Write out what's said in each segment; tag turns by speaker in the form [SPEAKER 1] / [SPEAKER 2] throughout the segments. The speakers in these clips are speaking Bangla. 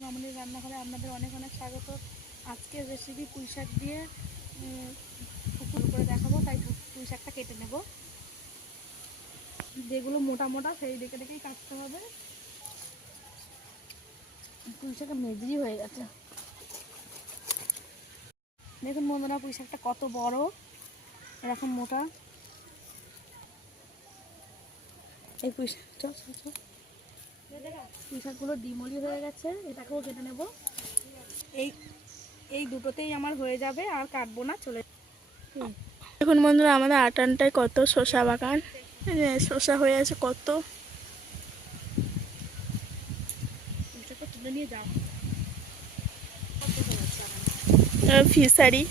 [SPEAKER 1] মামুনির রান্নাঘরে আপনাদের অনেক অনেক স্বাগত। আজকের রেসিপি পুঁই শাক দিয়ে পুকুর করে দেখাবো, তাই পুঁই শাকটা কেটে নেব। যেগুলো মোটা মোটা, সেই দেখে দেখেই কাটতে হবে। পুঁই শাকটা মেজরি হয়ে গেছে। দেখুন বন্ধুরা পুঁই শাকটা কত বড়, এরকম মোটা। এই পুঁই শাক চল পুঁই শাকগুলো ডিমলি হয়ে গেছে এটাকেও কেটে নেব। এই এই দুটোতেই আমার হয়ে যাবে আর কাটবো না চলে
[SPEAKER 2] এখন বন্ধুরা আমাদের আটানটায় কত শসা বাগান। শসা হয়ে আছে কত। ফিশারি।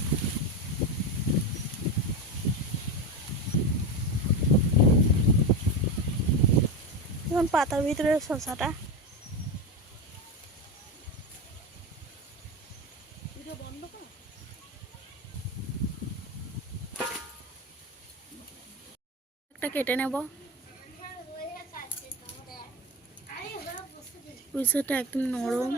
[SPEAKER 2] এখন পাতার ভিতরে একটা কেটে নেব। পুঁইশাকটা একদম নরম।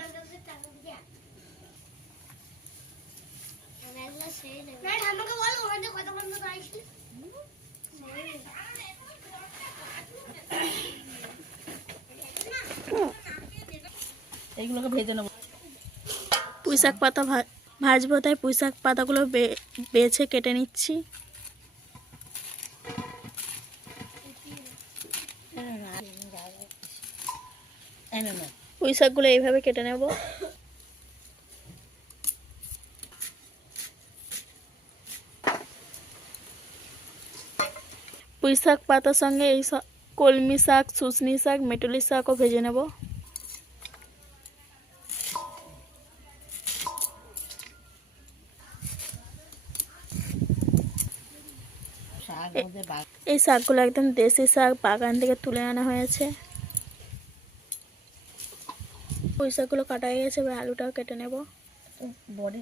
[SPEAKER 1] এইগুলোকে ভেজে নেব।
[SPEAKER 2] পুঁইশাক পাতা ভা- ভাজবো, তাই পুঁইশাক পাতাগুলো বে- বেছে কেটে নিচ্ছি। পুঁইশাকগুলো এইভাবে কেটে নেব। পুঁইশাক পাতার সঙ্গে এই কলমি শাক, শুশনি শাক, মেটুলি শাকও ভেজে নেব। এই শাকগুলো একদম দেশি শাক বাগান থেকে তুলে আনা হয়েছে। ওই শাকগুলো কাটা হয়ে গেছে এবার আলুটাও কেটে নেব।
[SPEAKER 1] বডি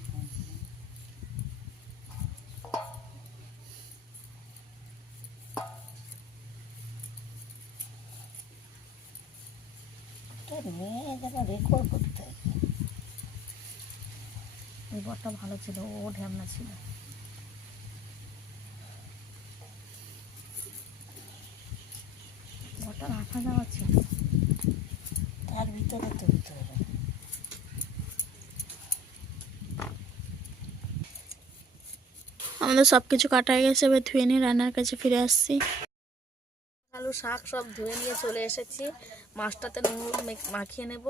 [SPEAKER 1] রেকর্ড করতে। ওই বরটা ভালো ছিল ও ঢ্যামনা ছিল। বরটা রাখা যাওয়া ছিল। তার ভিতরে তো ভিতরে
[SPEAKER 2] আমাদের সব কিছু কাটা হয়ে গেছে এবার ধুয়ে নিয়ে রান্নার কাছে ফিরে আসছি।
[SPEAKER 1] আলু শাক সব ধুয়ে নিয়ে চলে এসেছি। মাছটাতে নুন মেখ- মাখিয়ে নেব।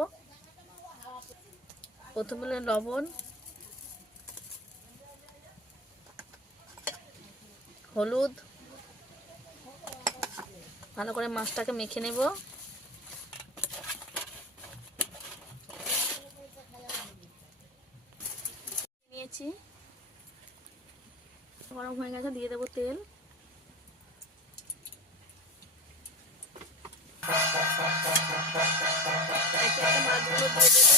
[SPEAKER 1] প্রথমে লবণ। হলুদ। ভালো করে মাছটাকে মেখে নেব। নিয়েছি। গরম হয়ে গেছে, দিয়ে দেবো তেল। একে একে মাছগুলো দিয়ে দেবো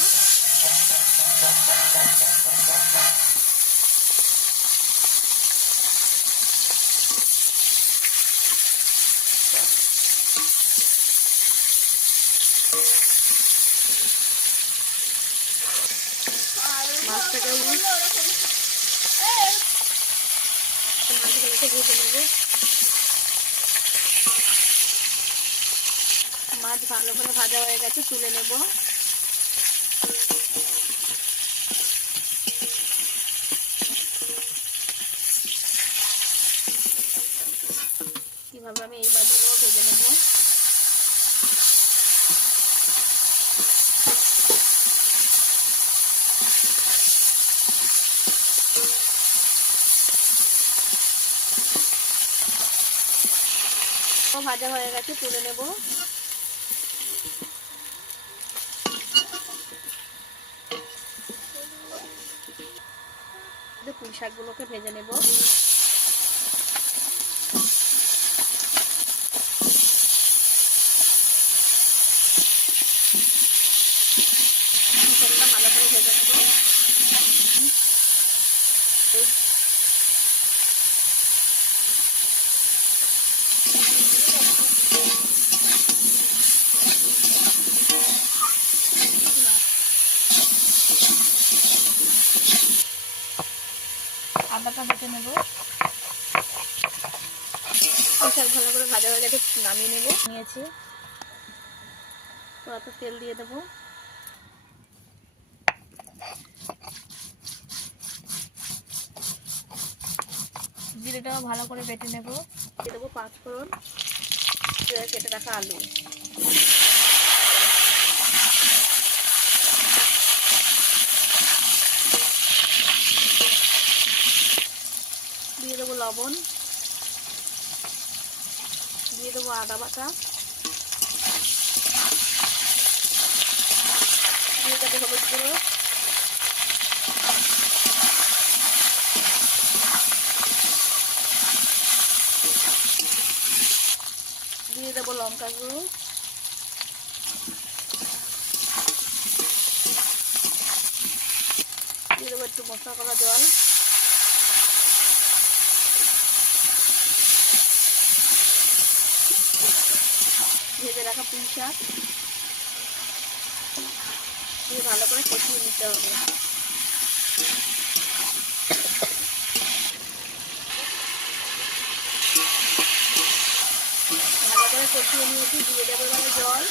[SPEAKER 1] মাছটাকে মাছগুলোকে ভেজে নেব মাছ ভালো করে ভাজা হয়ে গেছে, তুলে নেব। কীভাবে আমি এই মাছগুলো ভেজে নেব? ভাজা হয়ে গেছে, তুলে নেব পুঁই শাকগুলোকে ভেজে নেব পুঁই শাকটা ভালো করে ভেজে নেব এই আদাটা বেটে নেব শাক ভালো করে ভাজা হয়ে গেছে নামিয়ে নেব। নিয়েছি। কত তেল দিয়ে দেবো। জিরেটাও ভালো করে বেটে নেব। দিয়ে দেবো পাঁচ ফোড়ন কেটে রাখা আলু। দিয়ে দেবো লবণ। দেবো আদা বাটা দিয়ে দেবো হলুদ গুঁড়ো। দিয়ে দেবো লঙ্কা গুঁড়ো। দিয়ে দেবো একটু মশলা করা জল। রাখা পুঁই শাক। দিয়ে ভালো করে কষিয়ে নিতে হবে। ভালো করে কষিয়ে নিয়েছি, দিয়ে দেবো জল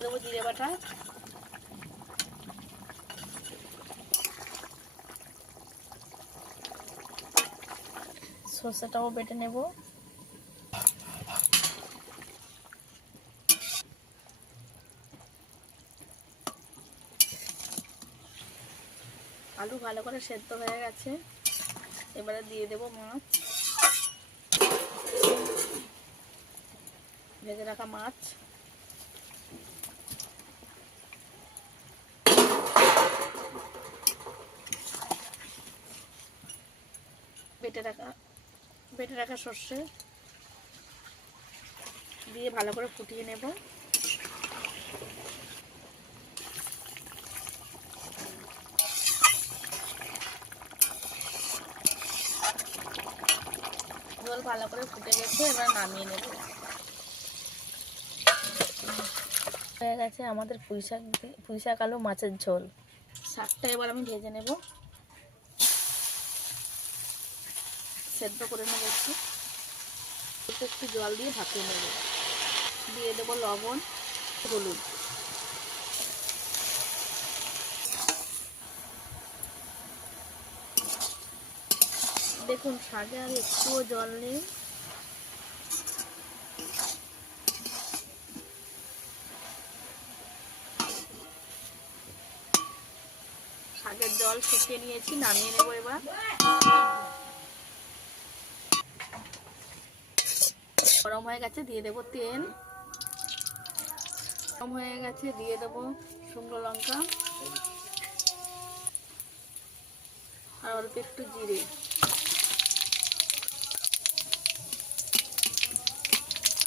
[SPEAKER 1] দেবো জিরে বাটা। সর্ষেটাও বেটে নেব। আলু ভালো করে সেদ্ধ হয়ে গেছে। এবারে দিয়ে দেব মাছ। ভেজে রাখা মাছ। বেটে রাখা বেটে রাখা সর্ষে। দিয়ে ভালো করে ফুটিয়ে নেব। জল ভালো করে ফুটে গেছে, এবার নামিয়ে নেব। হয়ে গেছে আমাদের পুঁই শাক পুঁই শাক আলু মাছের ঝোল। শাকটা এবার আমি ভেজে নেব। সেদ্ধ করে নেব একটু। একটু জল দিয়ে ভাপিয়ে নেব। দিয়ে দেবো লবণ, হলুদ। দেখুন, শাকে আর একটুও জল নেই। শাকের জল শুকিয়ে নিয়েছি, নামিয়ে নেব এবার। গরম হয়ে গেছে, দিয়ে দেব তেল। গরম হয়ে গেছে, দিয়ে দেব শুকনো লঙ্কা। আর অল্প একটু জিরে।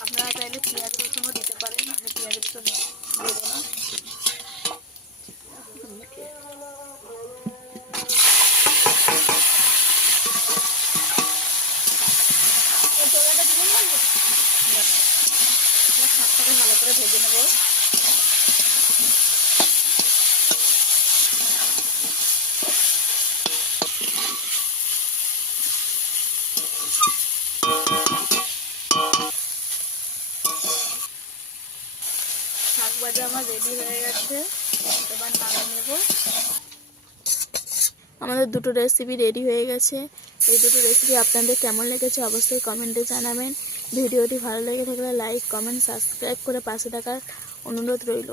[SPEAKER 1] আপনারা চাইলে পেঁয়াজ রসুনও দিতে পারেন, আমি পেঁয়াজ রসুন দেবো না।
[SPEAKER 3] শাকটাকে ভালো করে ভেজে নেব শাক ভাজা আমার রেডি হয়ে গেছে। এবার নামিয়ে নেব।
[SPEAKER 1] আমাদের দুটো রেসিপি রেডি হয়ে গেছে। এই দুটো রেসিপি আপনাদের কেমন লেগেছে অবশ্যই কমেন্টে জানাবেন। ভিডিওটি ভালো লেগে থাকলে লাইক কমেন্ট সাবস্ক্রাইব করে পাশে থাকার অনুরোধ রইল।